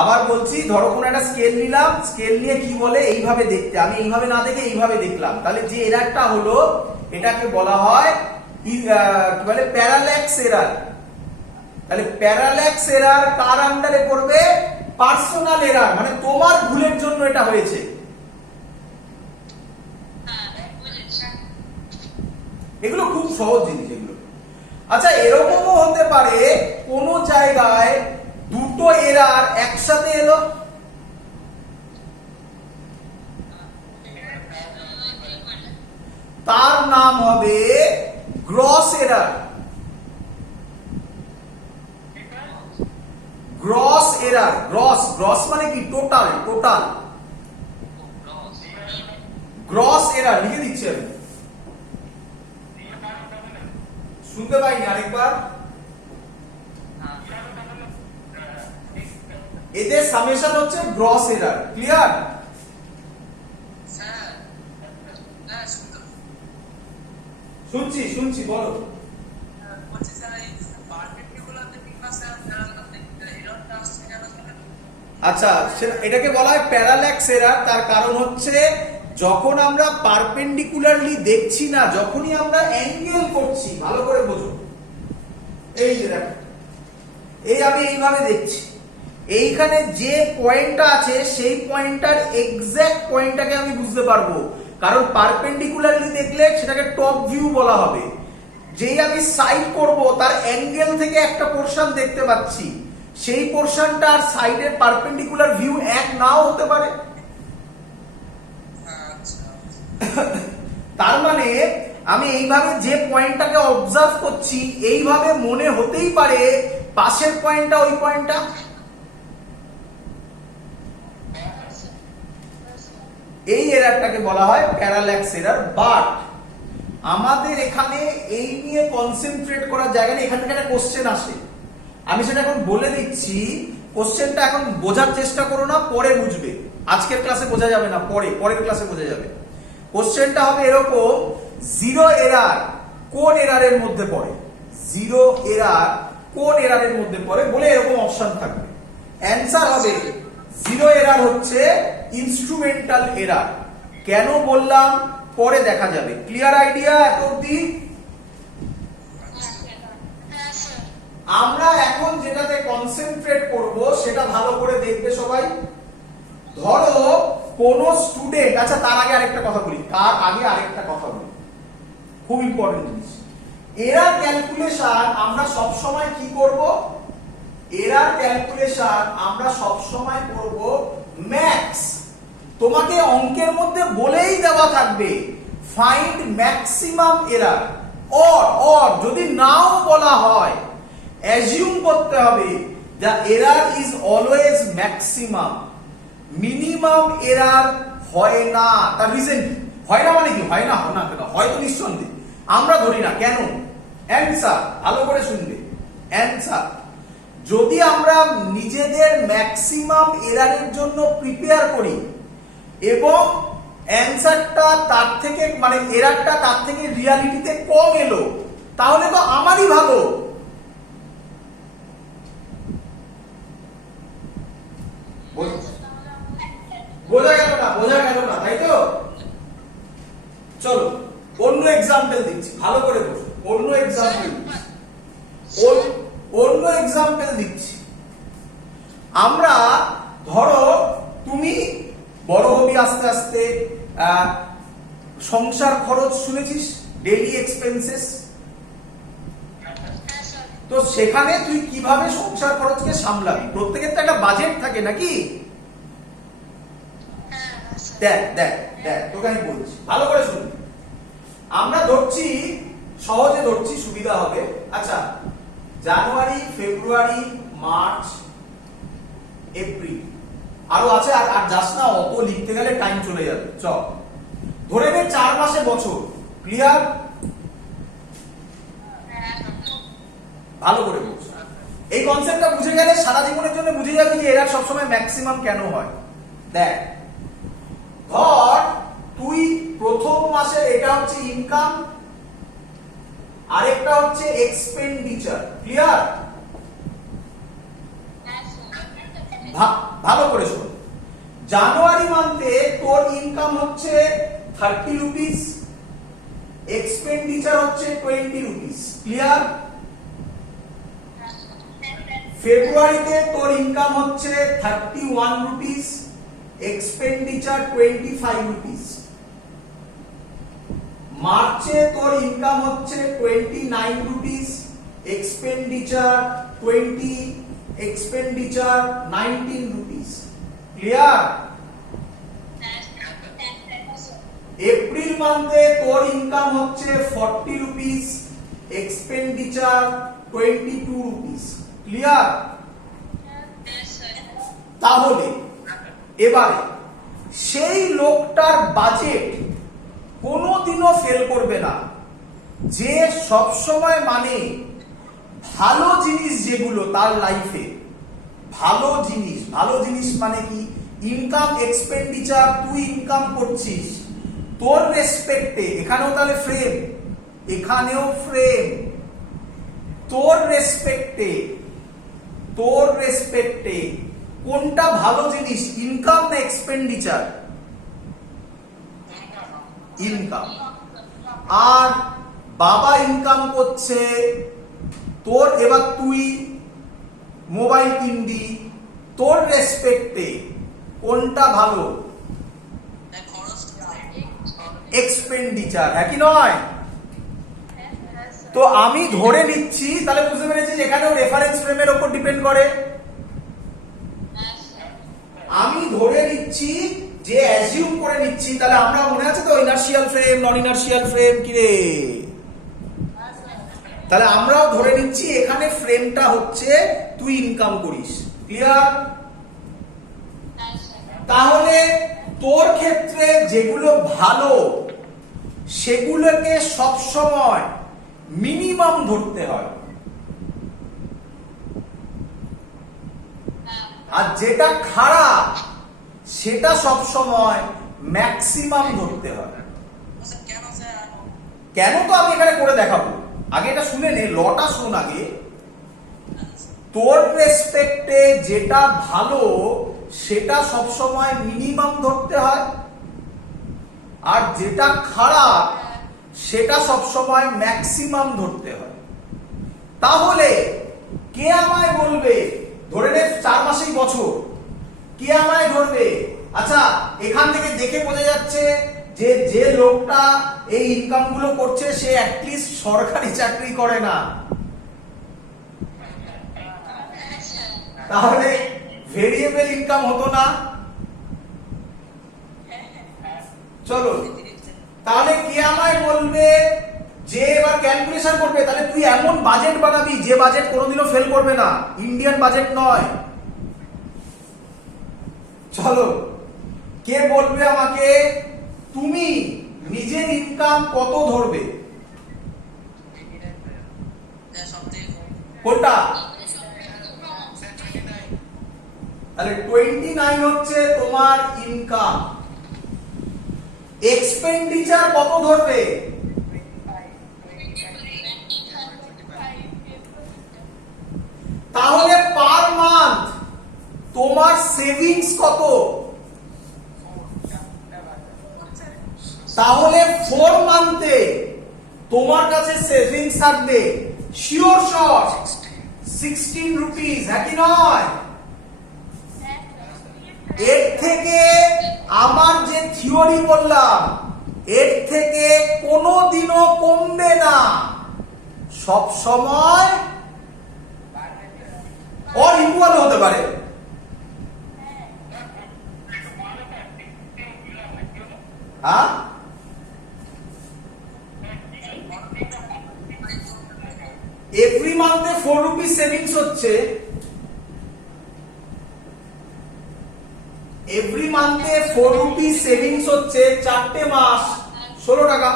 আবার বলছি, ধরো কোন একটা স্কেল নিলাম, স্কেল নিয়ে কি বলে এইভাবে দেখতে, আমি এইভাবে না দেখে এইভাবে দেখলাম, তাহলে যে এরারটা হলো এটাকে বলা হয় কি বলে প্যারাল্যাক্স এরার। তাহলে প্যারাল্যাক্স এরার কার আন্ডারে পড়বে? পার্সোনাল এরার, মানে তোমার ভুলের জন্য এটা হয়েছে। এগুলো খুব সহজ জিনিস এগুলো। আচ্ছা, এরকমও হতে পারে কোন জায়গায় দুটো এরার একসাথে এলো, তার নাম হবে gross error. Gross error, gross, gross মানে কি? টোটাল, টোটাল গ্রস এরার লিখে দিচ্ছি আমি। শুনতে পাইনি, আরেকবার। এদের সামেশন হচ্ছে গ্রস এরার। ক্লিয়ার? শুনছি শুনছি, বলো। আচ্ছা, এটাকে বলা হয় প্যারাল্যাক্স এরার। তার কারণ হচ্ছে যখন আমরা পারপেন্ডিকুলারলি দেখছি না, যখনই আমরা অ্যাঙ্গেল করছি, ভালো করে বোঝো, এই যে দেখো, এই আমি এইভাবে দেখছি, এইখানে যে পয়েন্টটা আছে সেই পয়েন্টটার এক্সাক্ট পয়েন্টটাকে আমি বুঝতে পারবো, কারণ পারপেন্ডিকুলারলি দেখলে সেটাকে টপ ভিউ বলা হবে। যেই আমি সাইড করব তার অ্যাঙ্গেল থেকে একটা পোরশন দেখতে পাচ্ছি, সেই পোরশনটা আর সাইডের পারপেন্ডিকুলার ভিউ এক নাও হতে পারে। তার মানে আমি এইভাবে যে পয়েন্টটাকে অবজার্ভ করছি, এইভাবে মনে হতেই পারে পাশের পয়েন্টটা ওই পয়েন্টটা। এই এরারটাকে বলা হয় প্যারাল্যাক্স এরার। বাট আমাদের এখানে এই নিয়ে কনসেন্ট্রেট করার জায়গা নেই, এখান থেকে একটা কোশ্চেন আসে, আমি সেটা এখন বলে দিচ্ছি। কোশ্চেনটা এখন বোঝার চেষ্টা করো না, পরে বুঝবে, আজকের ক্লাসে বোঝা যাবে না, পরের ক্লাসে বোঝা যাবে। কোশ্চেনটা হবে এরকম, জিরো এরার কোন এরারের মধ্যে পড়ে? জিরো এরার কোন এরারের মধ্যে পড়ে বলে এরকম অপশন থাকবে। অ্যান্সার হবে জিরো এরার হচ্ছে ইনস্ট্রুমেন্টাল এরার। কেন বললাম পরে দেখা যাবে। ক্লিয়ার আইডিয়া এত অবধি? আমরা এখন যেটাতে কনসেন্ট্রেট করব সেটা ভালো করে দেখবে সবাই। ধরো কোন স্টুডেন্ট, আচ্ছা তার আগে আরেকটা কথা বলি, খুব ইম্পর্টেন্ট জিনিস। এরার ক্যালকুলেশন আমরা সব সময় কি করব? এরার ক্যালকুলেশন আমরা সব সময় করব ম্যাক্স। তোমাকে অঙ্কের মধ্যে বলেই দেওয়া থাকবে ফাইন্ড ম্যাক্সিমাম এরার, অর যদি নাও বলা হয় অ্যাজিউম করতে হবে the error is always maximum. Minimum error হয় না। তার রিজন হয় না মানে কি? হয় না, হয় না কেন? হয়তো নিঃসন্দেহে, আমরা ধরি না। কেন? অ্যান্সার ভালো করে শুনবে। অ্যান্সার, যদি আমরা নিজেদের ম্যাক্সিমাম এরারের জন্য প্রিপেয়ার করি এবং অ্যান্সারটা তার থেকে, মানে এরারটা তার থেকে রিয়ালিটিতে কম এলো, তাহলে তো আমারই ভালো। বোঝা গেল না? বোঝা গেল না, তাই তো? চলো অন্য এক্সাম্পল দিচ্ছি, ভালো করে বোঝো। অন্য এক্সাম্পল দিচ্ছি। আমরা ধরো তুমি বড় হবি আস্তে আস্তে, সংসার খরচ শুনেছিস, ডেইলি এক্সপেন্সেস, তো সেখানে তুই কিভাবে সংসার খরচকে সামলাবি? প্রত্যেকের তো একটা বাজেট থাকে নাকি? দেখ দেখ দেখ, তোকে আমি বলছি, ভালো করে শুনবি। আমরা ধরছি, সহজে ধরছি, সুবিধা হবে। আচ্ছা, জানুয়ারি, ফেব্রুয়ারি, মার্চ, এপ্রিল, আরো আছে, আর যাস না, অত লিখতে গেলে টাইম চলে যাবে। চল ধরে নে 4 মাসে বছর। ক্লিয়ার? ভালো করে বুঝ। এই কনসেপ্টটা বুঝে গেলে সারা জীবনের জন্য বুঝে যাবি যে এরা সবসময় ম্যাক্সিমাম কেন হয়। দেখ, ধর তুই প্রথম মাসে, এটা হচ্ছে ইনকাম, আরেকটা হচ্ছে এক্সপেন্ডিচার। ক্লিয়ার? ভালো করে শোন, জানুয়ারি মান্থে তোর ইনকাম হচ্ছে 30 রুপিস, এক্সপেন্ডিচার হচ্ছে 20 রুপিস, ক্লিয়ার? ফেব্রুয়ারিতে তোর ইনকাম হচ্ছে 31 রুপিস, এক্সপেন্ডিচার 25 রুপিস, মার্চে তোর ইনকাম হচ্ছে 29 rupees, expenditure 20, expenditure 19 rupees, clear? April মান্থে তোর ইনকাম হচ্ছে 40 রুপিস, এক্সপেন্ডিচার 22 রুপিস, ক্লিয়ার? তাহলে এবারে সেই লোকটার বাজেট কোনোদিনও ফেল করবে না, যে সব সময় মানে ভালো জিনিস যেগুলো তার লাইফে, ভালো জিনিস মানে কি, ইনকাম এক্সপেন্ডিচার, তুই ইনকাম করছিস তোর রেসপেক্টে, এখানেও তাহলে ফ্রেম, এখানেও ফ্রেম, তোর রেসপেক্টে কোনটা ভালো জিনিস, ইনকাম না এক্সপেন্ডিচার? ইনকাম। আর বাবা ইনকাম করছে তোর, এবার তুই মোবাইল কিনবি, তোর রেসপেক্টে কোনটা ভালো, এক্সপেন্ডিচার, হ্যাঁ কি নয়? তো আমি ধরে নিচ্ছি, তাহলে বুঝতে পেরেছিস এখানেও রেফারেন্স ফ্রেমের উপর ডিপেন্ড করে। আমি ধরে নিচ্ছি যে অ্যাজিউম করে নিচ্ছি, তাহলে আমরা মনে আছে তো ইনার্শিয়াল ফ্রেম, নন ইনার্শিয়াল ফ্রেম, কি রে? তাহলে আমরাও ধরে নিচ্ছি এখানে ফ্রেমটা হচ্ছে তুই ইনকাম করিস, ক্লিয়ার? তাহলে তোর ক্ষেত্রে যেগুলো ভালো সেগুলোকে সব সময় মিনিমাম ধরতে হয়, আর যেটা খারাপ সেটা সব সময় ম্যাক্সিমাম ধরতে হয়। কেন তো আমি এখানে করে দেখাবো, আগে এটা শুনে নে, লটা শোন আগে। তোর রেসপেক্টে যেটা ভালো সেটা সব সময় মিনিমাম ধরতে হয়, আর যেটা খারাপ সেটা সব সময় ম্যাক্সিমাম ধরতে হয়। তাহলে কে আমায় বলবে, ধরে নে 4 মাসেই বছর, কে আমায় ধরবে? আচ্ছা, এখান থেকে দেখে বোঝা যাচ্ছে যে যে লোকটা এই ইনকাম গুলো করছে সে অ্যাটলিস্ট সরকারি চাকরি করে না, তাহলে ভেরিয়েবল ইনকাম হতো না। চলো, তাহলে কে আমায় বলবে যে এবার ক্যালকুলেশন করবে, তাহলে তুই এমন বাজেট বানাবি যে বাজেট কোনোদিনও ফেল করবে না, ইন্ডিয়ান বাজেট নয়। চলো, কে বলবে আমাকে তুমি নিজের ইনকাম কত ধরবে? কোনটা? তাহলে 29 হচ্ছে তোমার ইনকাম। এক্সপেন্ডিচার কত ধরবে? তাহলে পার মান্থ তোমার সেভিংস কত? তাহলে 4 মান্থে তোমার কাছে সেভিংস থাকবে শিওর শর্ট 16 রুপিস, হ্যাঁ কি নয়? এর থেকে আমার যে থিওরি বললাম, এর থেকে কোনোদিনও কমবে না, সব সময় অর ইকুয়াল হতে পারে। হ্যাঁ, এভরি মান্থে 4 রুপিস সেভিংস হচ্ছে, এভরি মান্থে 4 রুপিস সেভিংস হচ্ছে, 4টে মাস 16 টাকা।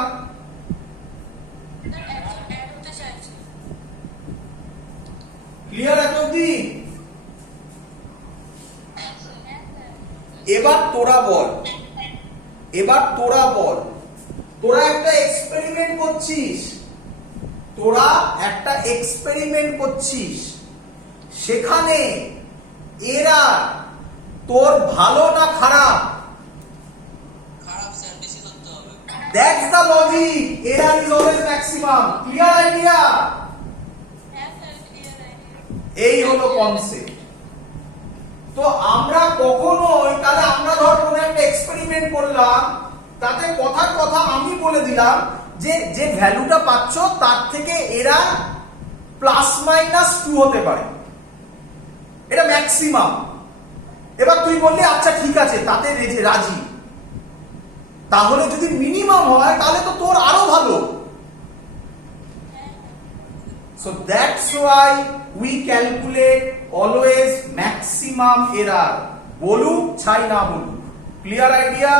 ক্লিয়ার এত অবধি? এবার তোরা বল, তোরা একটা এক্সপেরিমেন্ট করছিস, সেখানে এরা তোর ভালো না খারাপ? খারাপ স্যার, বেশি করতে হবে। That's the logic. Error is always maximum. Clear idea? এই হলো কনসেপ্ট। তো আমরা কখনোই, তাহলে আমরা ধর কোনো একটা এক্সপেরিমেন্ট করলাম, তাতে কথার কথা আমি বলে দিলাম যে যে ভ্যালুটা পাচ্ছ তার থেকে এরা প্লাস মাইনাস 2 হতে পারে, এটা ম্যাক্সিমাম। এবার তুই বললি আচ্ছা ঠিক আছে, তাতে রাজি। তাহলে যদি মিনিমাম হয় তাহলে তো তোর আরো ভালো। So that's why we calculate always maximum error. বলুক ছাই না বলুক। Clear idea?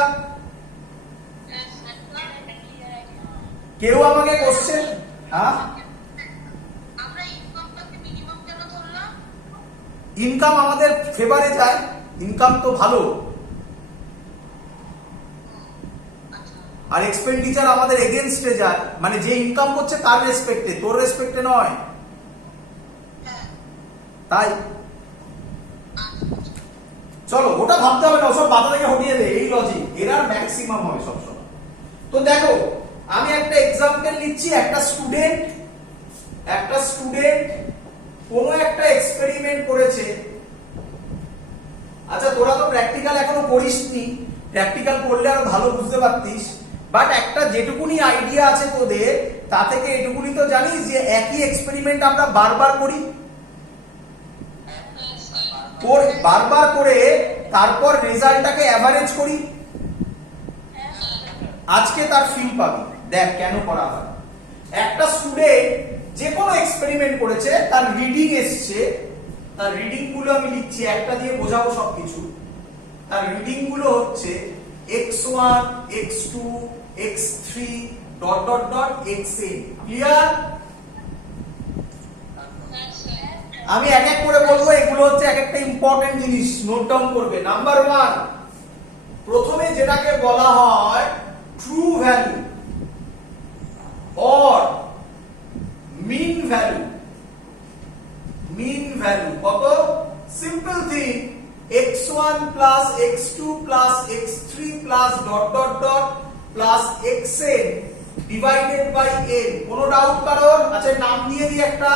কেউ আমাকে কোশ্চেন, হ্যাঁ আমরা ইনকামটাকে মিনিমাম কেন ধরলাম? ইনকাম আমাদের ফেভারে যায়, ইনকাম তো ভালো, আর এক্সপেন্ডিচার আমাদের এগেইনস্টে যায়, মানে যে ইনকাম করছে তার রেসপেক্টে, তোর রেসপেক্টে নয়। তাই চলো ওটা ভাবতে হবে না, ওসব মাথা থেকে হটিয়ে দে, এই লজিক। এরার ম্যাক্সিমাম হবে সবসময়। তো দেখো আমি একটা এক্সাম্পল নিচ্ছি। একটা স্টুডেন্ট কোনো একটা এক্সপেরিমেন্ট করেছে। আচ্ছা তোরা তো প্র্যাকটিক্যাল এখনো করিসনি, প্র্যাকটিক্যাল করলে আরো ভালো বুঝতে পারতিস, বাট একটা যেটুকুনি আইডিয়া আছে তোদের, তা থেকে এটুকুনি তো জানিস যে একই এক্সপেরিমেন্ট আমরা বারবার করি, বারবার করে তারপর রেজাল্টটাকে অ্যাভারেজ করি। আজকে তার ফিল পাবি, দেখ কেন করা হয়। একটা স্টুডেন্ট যে কোনো এক্সপেরিমেন্ট করেছে, তার রিডিং এসছে, তার রিডিং গুলো আমি লিখছি, একটা দিয়ে বোঝাবো সবকিছু। তার রিডিং গুলো হচ্ছে x1 x2 x3 dot dot dot xn। Clear? আমি এক এক করে বলবো, এগুলো হচ্ছে এক একটা ইম্পর্টেন্ট জিনিস, নোট ডাউন করবে। নাম্বার 1, প্রথমে যেটাকে বলা হয় true value or mean value. Mean value কত? Simple thing, x1 plus x2 plus x3 plus dot dot dot plus xn divided by n। কোনো ডাউট কারোর? আচ্ছা নাম দিয়ে দিই একটা,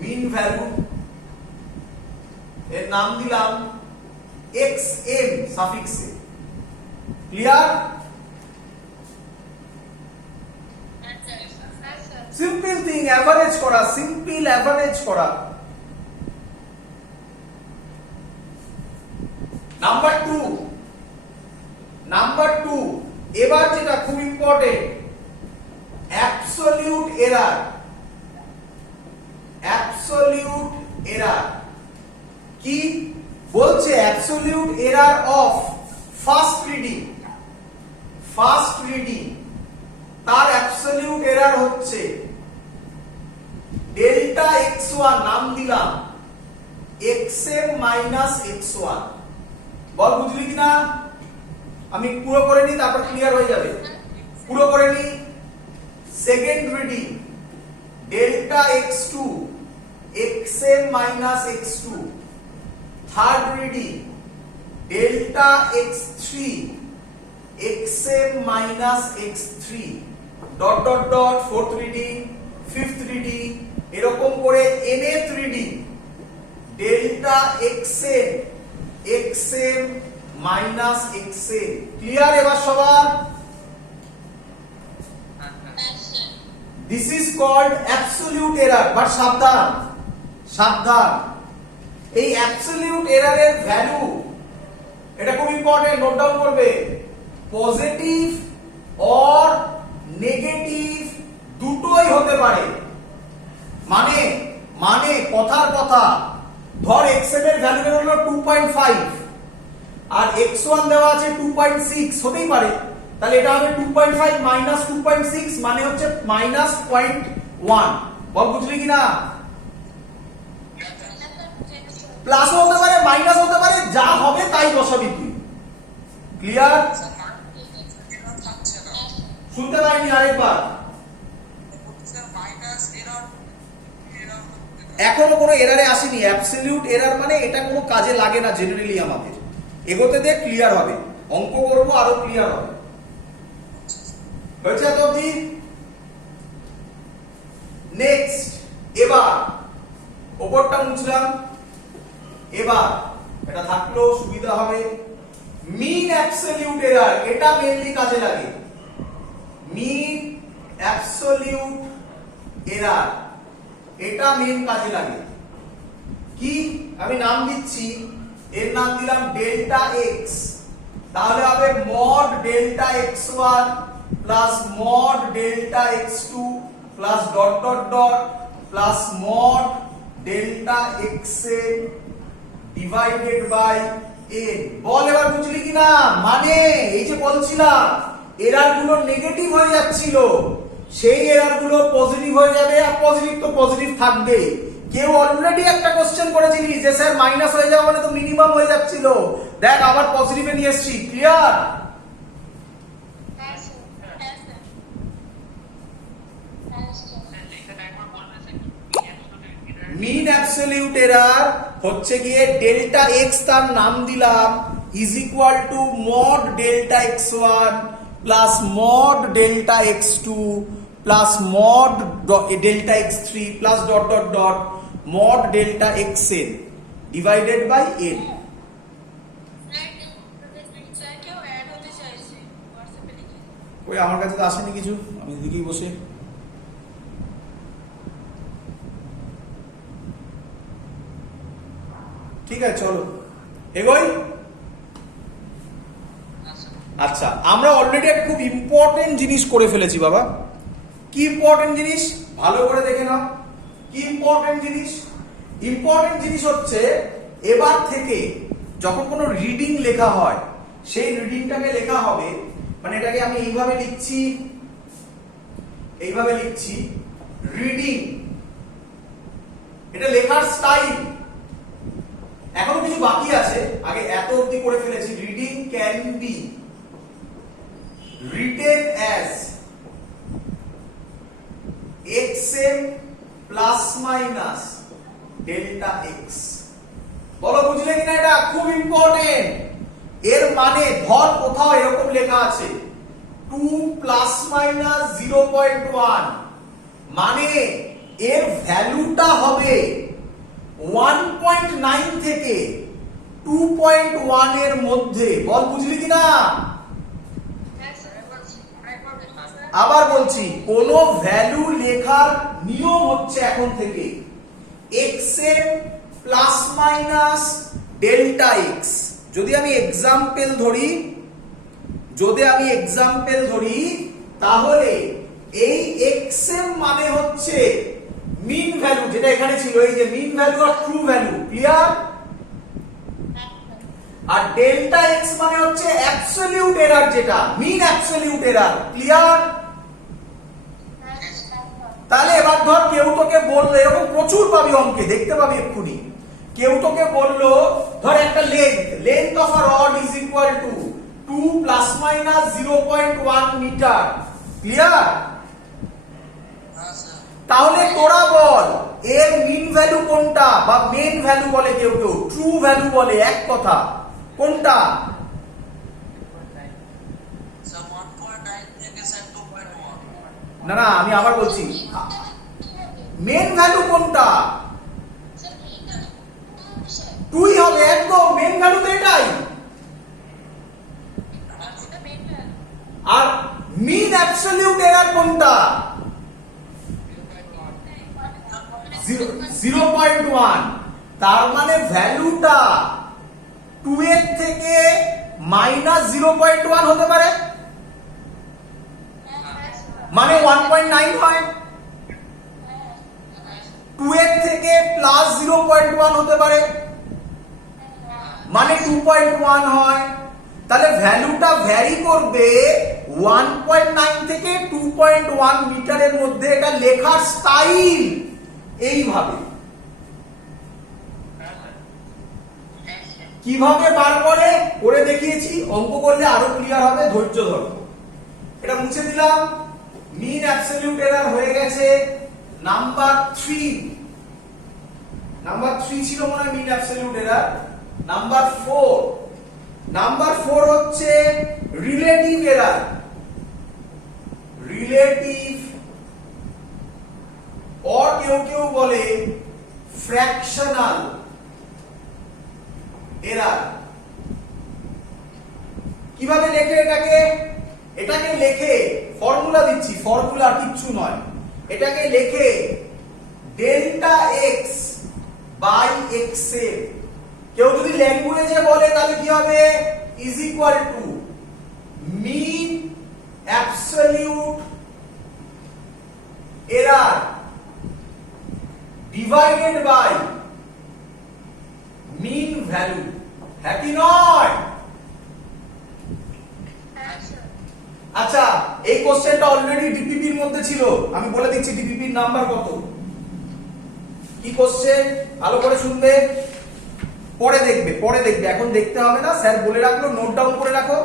মিন ভ্যালু, এর নাম দিলাম xm সাফিক্সে। ক্লিয়ার? সিম্পল থিং, অ্যাভারেজ করা, সিম্পল অ্যাভারেজ করা। নাম্বার 2, এবার যেটা খুব important, absolute error. Absolute error কি বলছে? Absolute error of first reading, তার অ্যাবসলিউট এরার হচ্ছে ডেল্টা x1, নাম দিলাম xm মাইনাস x1। বল বুঝলি কিনা? আমি পুরো করে নি, তারপর ক্লিয়ার হয়ে যাবে। পুরো করে নি। Second reading delta x2 xm minus x2। Third reading delta x3 xm minus x3 dot dot dot. Fourth reading, fifth reading, এরকম করে nth reading delta xm minus xm। Clear এবার সবার? This is called absolute error. But সাবধান, এই absolute এরারের value, এটা খুব important, note down করবে। পজিটিভ অর নেগেটিভ দুটোই হতে পারে। মানে কথার কথা, ধর xm এর ভ্যালু বের হলো 2.5 আর x1 দেওয়া আছে 2.6, হতেই পারে। তাহলে এটা হবে 2.5 মাইনাস 2.6, মানে হচ্ছে মাইনাস 0.1। বল বুঝলি কিনা? প্লাস হতে পারে, মাইনাস হতে পারে, যা হবে তাই বসাবি তুই। ক্লিয়ার? শুনতে পাইনি, আরেকবার। এখনো কোনো এরারে আসেনি। অ্যাবসলিউট এরার মানে এটা কোনো কাজে লাগে না জেনারেলি আমাদের। এগোতে দেখ, ক্লিয়ার হবে, অঙ্ক করবো আরো ক্লিয়ার হবে। হয়েছে এত অবধি? নেক্সট, এবার ওপরটা মুছলাম, এবার এটা থাকলো সুবিধা হবে। মিন অ্যাবসলিউট এরার, এটা মেইনলি কাজে লাগে। মিন অ্যাবসলিউট এরার, এটা মেইন কাজে লাগে। কি আমি নাম দিচ্ছি, এর নাম দিলাম ডেল্টা এক্স। তাহলে হবে mod delta x one plus mod delta x two plus dot dot dot plus mod delta x n divided by n. বল এবার বুঝলি কিনা? মানে এই যে বলছিলাম এরার গুলো নেগেটিভ হয়ে যাচ্ছিল, সেই এরার গুলো পজিটিভ হয়ে যাবে, আর পজিটিভ তো পজিটিভ থাকবে। কেউ অলরেডি একটা কোশ্চেন করেছিলি যে স্যার মাইনাস হয়ে যাওয়া মানে তো মিনিমাম হয়ে যাচ্ছিল, দেখ আবার পজিটিভে নিয়ে এসেছি। ক্লিয়ার? মিন অ্যাবসলিউট এরার হচ্ছে গিয়ে ডেল্টা এক্স, তার নাম দিলাম is equal to mod delta x one plus mod delta x two plus mod delta x three plus dot dot dot mod delta x n divided by n. ওই আমার কাছে তো আসেনি কিছু, আমি দিকেই বসে। ঠিক আছে চলো এগোই। আচ্ছা, আমরা অলরেডি একটা খুব ইম্পর্টেন্ট জিনিস করে ফেলেছি বাবা। কি ইম্পর্টেন্ট জিনিস? ভালো করে দেখে নাও। কি ইম্পর্টেন্ট জিনিস? ইম্পর্টেন্ট জিনিস হচ্ছে এবার থেকে যখন কোনো রিডিং লেখা হয়, সেই রিডিংটাকে লেখা হবে, মানে এটাকে আমি এইভাবে লিখছি, এইভাবে লিখছি রিডিং, এটা লেখার স্টাইল। এখনো কিছু বাকি আছে, আগে এত অবধি করে ফেলেছি। Reading can be written as xm plus minus delta x. বলো বুঝলে কিনা? এটা খুব ইম্পর্টেন্ট। এর মানে ধর কোথাও এরকম লেখা আছে 2 প্লাস মাইনাস 0.1, মানে এর ভ্যালুটা হবে 1.9 থেকে 2.1 এর মধ্যে। বল বুঝলি কিনা? আবার বলছি, কোন ভ্যালু লেখার নিয়ম হচ্ছে এখন থেকে xm plus minus delta x. যদি আমি এক্সাম্পল ধরি, তাহলে এই xm মানে হচ্ছে মিন ভ্যালু, যেটা এখানে ছিল, এই যে মিন ভ্যালু আর ট্রু ভ্যালু। ক্লিয়ার? আর ডেল্টা এক্স মানে হচ্ছে অ্যাবসলিউট এরার, যেটা মিন অ্যাবসলিউট এরার। ক্লিয়ার? তাহলে এবার ধর কেউ তোকে বললো, এরকম প্রচুর পাবি অঙ্কে, দেখতে পাবি এক্ষুনি। কেউ তোকে বললো ধর একটা length of a rod is equal to 2 plus minus 0.1 metre. Clear? তাহলে তোরা বল এর মিন ভ্যালু কোনটা, বা মেন ভ্যালু বলে কেউ কেউ, ট্রু ভ্যালু বলে, এক কথা কোনটা? না না, আমি আবার বলছি, মেন ভ্যালু কোনটা? টুই হবে, একদম মেন ভ্যালু তো এটাই। আর মিন অ্যাবসলিউট এরার কোনটা? 0.1। তার মানে ভ্যালুটা 2 এর থেকে মাইনাস 0.1 হতে পারে, মানে 1.9 হয়। 2 এর থেকে প্লাস 0.1 হতে পারে, মানে 2.1 হয়। তাহলে ভ্যালুটা ভ্যারি করবে 1.9 থেকে 2.1 মিটারের মধ্যে। এটা লেখার স্টাইল এইভাবে। কিভাবে বার করে দেখিয়েছি, অঙ্ক করলে আরো ক্লিয়ার হবে, ধৈর্য ধরো। এটা মুছে দিলাম। মিন অ্যাবসলিউট এরার হয়ে গেছে নাম্বার 3। নাম্বার 3 ছিল মনে হয় মিন অ্যাবসলিউট এরার। নাম্বার 4 হচ্ছে রিলেটিভ এরার। রিলেটিভ और কেউ বলে ফ্র্যাকশনাল এরার। কিভাবে লেখে এটাকে লেখে ফর্মুলা দিচ্ছি, ফর্মুলা আর কিচ্ছু নয়। এটাকে লেখে ডেল্টা এক্স বাই এক্স এর, কেউ যদি ল্যাঙ্গুয়েজে বলে তাহলে কি হবে, is equal to mean absolute error divided by mean value. হ্যাঁ কি নয়? হ্যাঁ স্যার। আচ্ছা, এই কোশ্চেনটা অলরেডি ডিপিপির মধ্যে ছিল, আমি বলে দিচ্ছি ডিপিপির নাম্বার কত। কি কোশ্চেন ভালো করে শুনবে, পরে দেখবে, এখন দেখতে হবে না, স্যার বলে রাখলো, নোট ডাউন করে রাখো।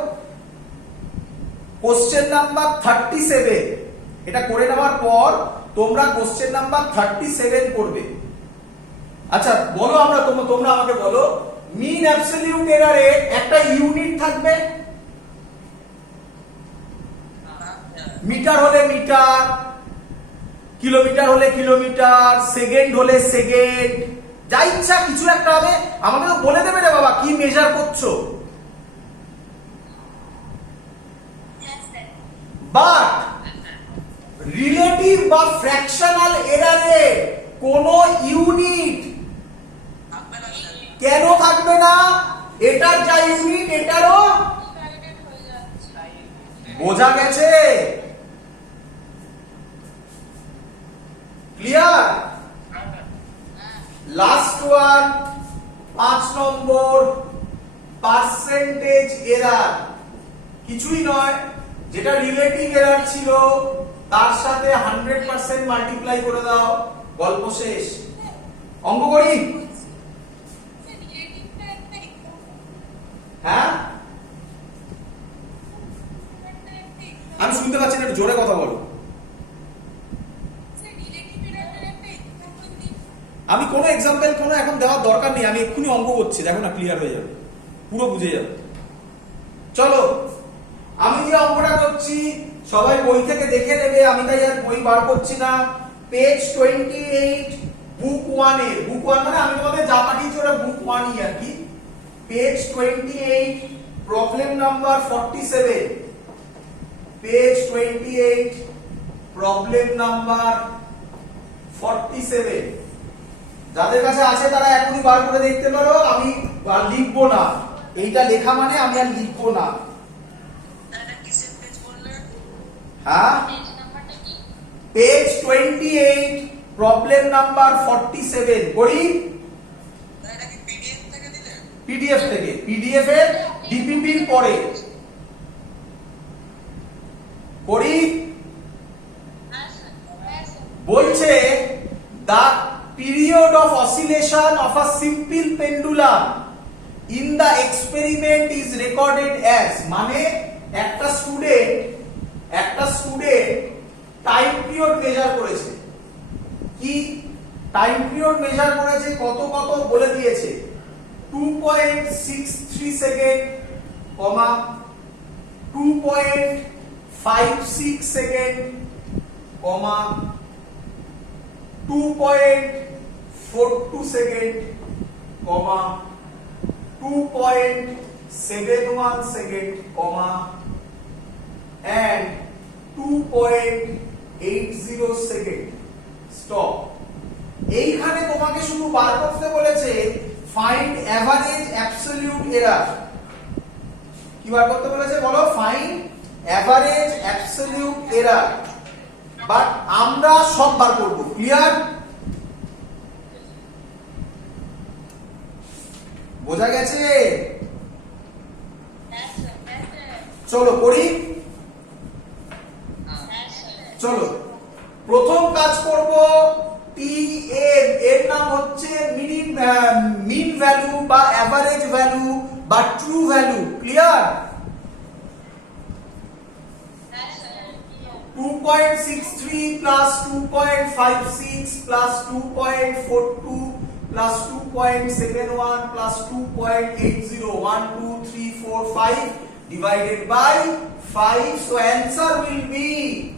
কোশ্চেন নাম্বার 37, এটা করে নেওয়ার পর তোমরা কোশ্চেন নাম্বার 37 করবে। আচ্ছা বলো, তোমরা আমাকে বলো, মিন অ্যাবসলিউট এরারে একটা ইউনিট থাকবে, মিটার হলে মিটার, কিলোমিটার হলে কিলোমিটার, সেকেন্ড হলে সেকেন্ড, যা ইচ্ছা কিছু একটা হবে। আমাকে তো বলে দেবে রে বাবা কি মেজার করছো। বাট রিলেটিভ বা ফ্র্যাকশনাল এরারে কোন ইউনিট কেন থাকবে না? এটার যা ইউনিট এটারও ডিভাইডেড হয়ে যাচ্ছে। বোঝা গেছে? ক্লিয়ার? লাস্ট ওয়ান 5 নম্বর, পার্সেন্টেজ এরার। কিছুই নয়, যেটা রিলেটিভ এরার ছিল তার সাথে 100% মাল্টিপ্লাই করে দাও, গল্প শেষ। অঙ্ক করি? হ্যাঁ, আমি শুনতে পাচ্ছি না, একটু জোরে কথা বলো। আমি কোনো এক্সাম্পল এখন দেওয়ার দরকার নেই, আমি এক্ষুনি অঙ্ক করছি, দেখো না ক্লিয়ার হয়ে যাবে, পুরো বুঝে যাবে। চলো, আমি যে অঙ্কটা করছি সবাই বই থেকে দেখে নেবে, আমি তাই আর বই বার করছি না। পেজ 28 বুক 1 এর, বুক 1 মানে আমি তোমাদের যা পাঠিয়েছি ওটা বুক 1ই আর কি। Page 28 problem number 47, page 28 problem number 47। যাদের কাছে আছে তারা এখনই বার করে দেখতে পারো, আমি আর লিখবো না, এইটা লেখা মানে আমি আর লিখবো না। হ্যাঁ, পেজ নাম্বারটা কি? পেজ 28 প্রবলেম নাম্বার 47 করি। পিডিএফ থেকে, পিডিএফ এর ডিপিপির পরে করি। হ্যাঁ স্যার। হ্যাঁ স্যার। বলছে the period of oscillation of a simple pendulum in the experiment is recorded as, মানে একটা স্টুডেন্ট টাইম পিরিয়ড মেজার করেছে। কি টাইম পিরিয়ড মেজার করেছে? কত বলে দিয়েছে, 2.63 second, 2.56 second, 2.42 second, 2.71 second, and 2.80 second. Stop. এইখানে তোমাকে শুধু বার করতে বলেছে ফাইন্ড এভারেজ অ্যাবসলিউট এরার। কি বার করতে বলেছে বলো? Find average absolute error. But আমরা সব বার করব। ক্লিয়ার? বোঝা গেছে? হ্যাঁ স্যার। হ্যাঁ স্যার। চলো করি। হ্যাঁ স্যার। চলো, প্রথম কাজ করব, টি এর নাম হচ্ছে মিন ভ্যালু বা এভারেজ ভ্যালু বা ট্রু ভ্যালু। ক্লিয়ার? হ্যাঁ sir. 2.63 plus 2.56 plus 2.42 plus 2.71 plus 2.80 1 2 3 4 5 divided by 5, so answer will be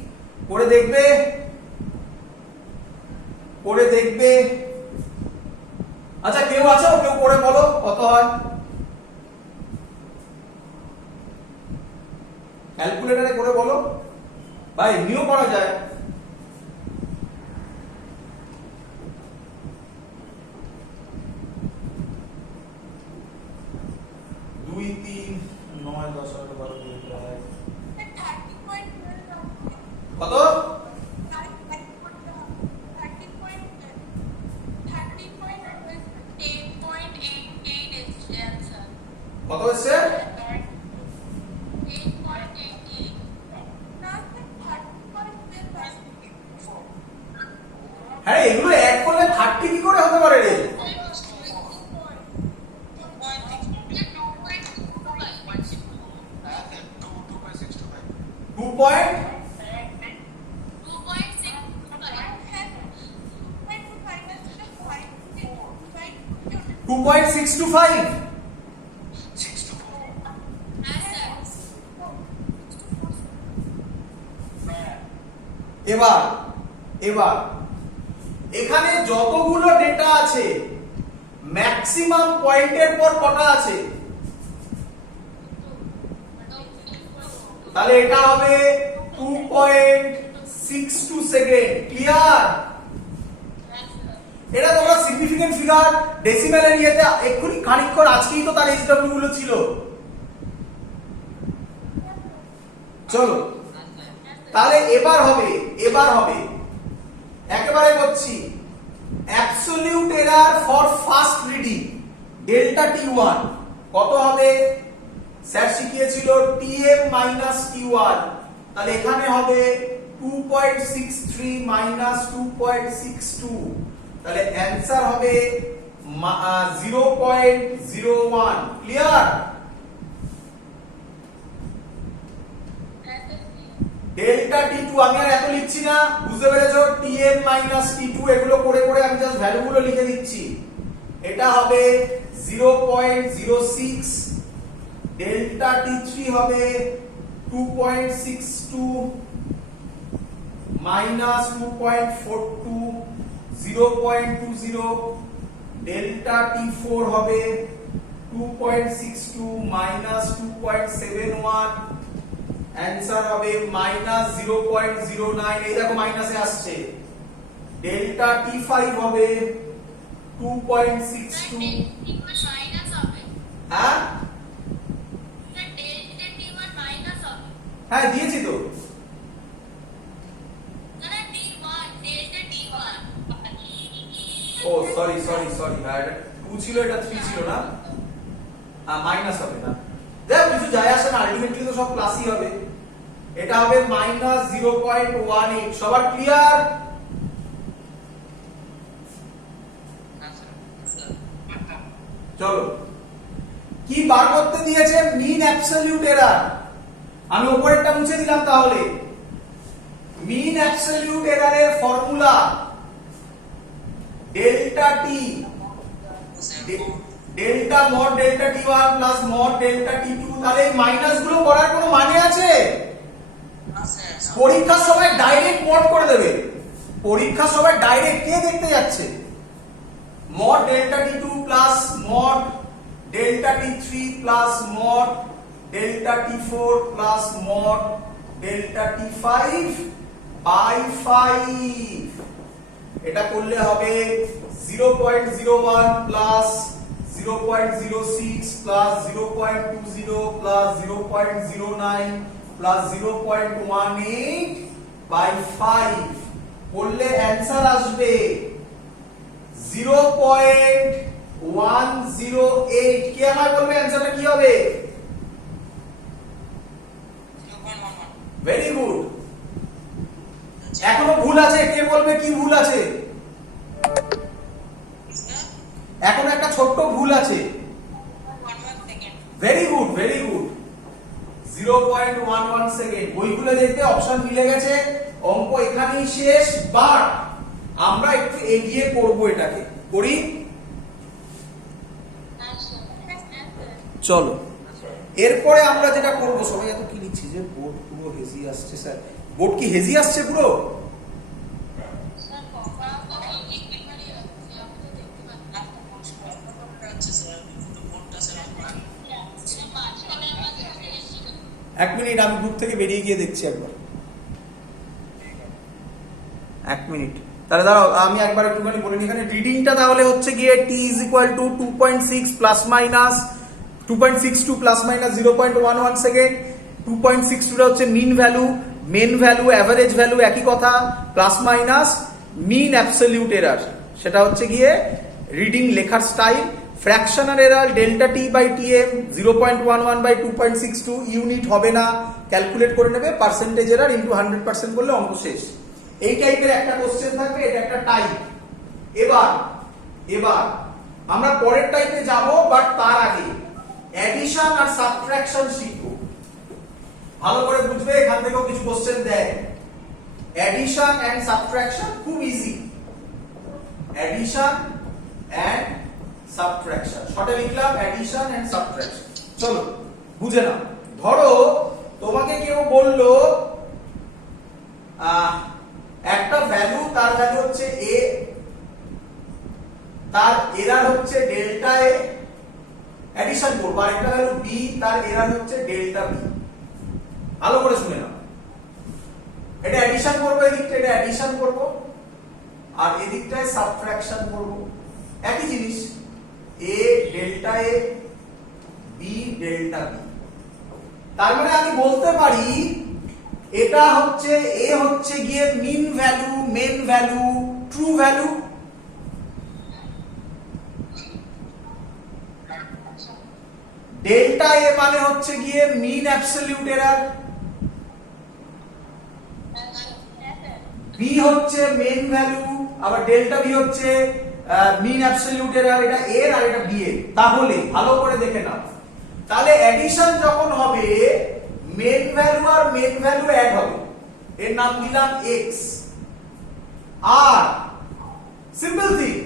করে দেখবে আচ্ছা কেউ আছে কেউ করে বলো কত হয় ক্যালকুলেটরে করে বলো ভাই এমনিও করা যায় দুই তিন 9 10 11 12 কত কত হচ্ছে হ্যাঁ এগুলো অ্যাড করলে 30 কি করে হতে পারে রে 2.625 এবার এখানে যতগুলো ডেটা আছে ম্যাক্সিমাম পয়েন্টের পর কটা আছে তাহলে এটা হবে 2.62 সেকেন্ড ক্লিয়ার এটা তোমরা সিগনিফিকেন্ট ফিগার ডেসিমেলে নিয়েতে এক্ষুনি খানিকক্ষণ আজকেই তো তার এইচডব্লিউ গুলো ছিল চলো তাহলে এবার হবে একেবারে করছি absolute error for first reading delta টি1 কত হবে স্যার শিখিয়েছিল টিএম মাইনাস টি1 তাহলে এখানে হবে 2.63 মাইনাস 2.62 তাহলে অ্যানসার হবে 0.01 ক্লিয়ার ডেল্টা টি2 আমি আর এত লিখছি না বুঝতে পেরেছো টিএম মাইনাস টি2 এগুলো করে করে আমি জাস্ট ভ্যালুগুলো লিখে দিচ্ছি এটা হবে 0.06 ডেল্টা টি3 হবে 2.62 মাইনাস 2.42 0.20 ডেল্টা টি4 হবে 2.62 মাইনাস 2.71 অ্যানসার হবে মাইনাস 0.09 এই দেখো মাইনাসে আসছে ডেল্টা টি5 হবে 2.62 হ্যাঁ হ্যাঁ দিয়েছি তো ও সরি হ্যাঁ 2 ছিল এটা 3 ছিল না মাইনাস হবে না দেখ কিছু যায় আসে না আলটিমেটলি তো সব প্লাসই হবে এটা হবে মাইনাস 0.18 সবার ক্লিয়ার চলো কি বার করতে দিয়েছে মিন অ্যাবসলিউট এরার আমি উপরেরটা মুছে দিলাম তাহলে মিন অ্যাবসলিউট এরারের formula delta t delta mod delta টি1 প্লাস মড ডেল্টা টি2 তাহলে এই মাইনাস গুলো করার কোনো মানে আছে পরীক্ষার সময় ডাইরেক্ট মড করে দেবে পরীক্ষার সময় ডাইরেক্ট কে দেখতে যাচ্ছে মড ডেল্টা টি2 প্লাস মড ডেল্টা টি3 প্লাস মড ডেল্টা টি4 প্লাস মড ডেল্টা টি5 বাই 5 এটা করলে হবে 0.01 plus 0.06 plus 0.20 plus 0.09 plus 0.18 by 5 করলে অ্যানসার আসবে 0.108 কি আমায় বলবে অ্যানসারটা কি হবে ভেরি গুড এখনো ভুল আছে কে বলবে কি ভুল আছে এখন একটা ছোট্ট ভুল আছে ভেরি গুড 0.11 সেকেন্ড বইগুলো দেখতে অপশন মিলে গেছে অঙ্ক এখানেই শেষ বাট আমরা একটু এগিয়ে করব এটাকে করি চলো এরপরে আমরা যেটা করব, সবাই এত কি লিখছি যে বোর্ড পুরো হেজি আসছে স্যার, বোর্ড কি হেজি আসছে পুরো? স্যার কপা তো লিখতে পারি আমি তো দেখতে পাচ্ছি আচ্ছা স্যার কিন্তু কোনটা স্যার স্যার মাঝখানে আমার দেখতে গেছিল। এক মিনিট, আমি গ্রুপ থেকে বেরিয়ে গিয়ে দেখছি একবার, এক মিনিট। তাহলে দাঁড়াও আমি একবার একটুখানি বলে নিই, এখানে রিডিংটা তাহলে হচ্ছে গিয়ে t is equal to 2.6 plus minus 2.62 plus minus 0.11 second. 2.62টা হচ্ছে mean value, main value, average value একই কথা, plus minus mean absolute error, সেটা হচ্ছে গিয়ে রিডিং লেখার style. Fractional error delta t by tm 0.11 by 2.62, unit হবে না, ক্যালকুলেট করে নেবে, পার্সেন্টেজ এরার ইন্টু 100% করলে অঙ্ক শেষ। এই টাইপের একটা কোশ্চেন থাকবে, এটা একটা টাইপ। এবার আমরা পরের টাইপে যাব, বাট তার আগে অ্যাডিশন আর সাবট্রাকশন শিখবো। ভালো করে বুঝবে, এখান থেকেও কিছু কোশ্চেন দেয়। অ্যাডিশন এন্ড সাবট্রাকশন খুব ইজি, অ্যাডিশন এন্ড সাবট্রাকশন, শর্টে লিখলাম অ্যাডিশন এন্ড সাবট্রাকশন। চলো বুঝে নাও। ধরো তোমাকে কেউ বললো একটা ভ্যালু, তার ভ্যালু হচ্ছে a, তার এরার হচ্ছে ডেল্টা a, অ্যাডিশন করব। আর একটা ভ্যালু b, তার এরার হচ্ছে ডেল্টা b। ভালো করে শুনে নাও, এটা অ্যাডিশন করব, এদিকটা এটা অ্যাডিশন করব, আর এদিকটায় সাবট্রাকশন করব। একই জিনিস, a delta a, b delta b। তার মানে আমি বলতে পারি এটা হচ্ছে a হচ্ছে গিয়ে mean value, main value, true value. Delta a মানে হচ্ছে গিয়ে মিন অ্যাবসলিউট এরার, b হচ্ছে মেন ভ্যালু, আবার ডেল্টা b হচ্ছে মিন অ্যাবসলিউট এরার। এটা a আর এটা b এর। তাহলে ভালো করে দেখে নাও, তাহলে অ্যাডিশন যখন হবে মেন ভ্যালু আর মেন ভ্যালু অ্যাড হবে, এর নাম দিলাম x। আর সিম্পল থিং,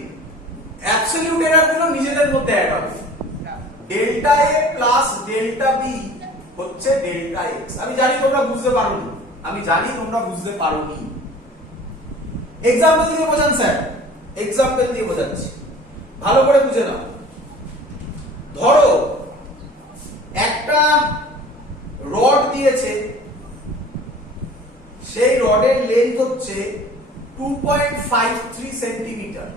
অ্যাবসলিউট এরার গুলো নিজেদের মধ্যে অ্যাড হবে। Delta a plus delta b হচ্ছে ডেল্টা x। আমি জানি তোমরা বুঝতে পারোনি, এক্সাম্পল দিয়ে বোঝান স্যার, এক্সাম্পল দিয়ে বোঝাচ্ছি, ভালো করে বুঝে নাও। ধরো একটা রড দিয়েছে, সেই রডের লেন্থ হচ্ছে 2.53 সেন্টিমিটার।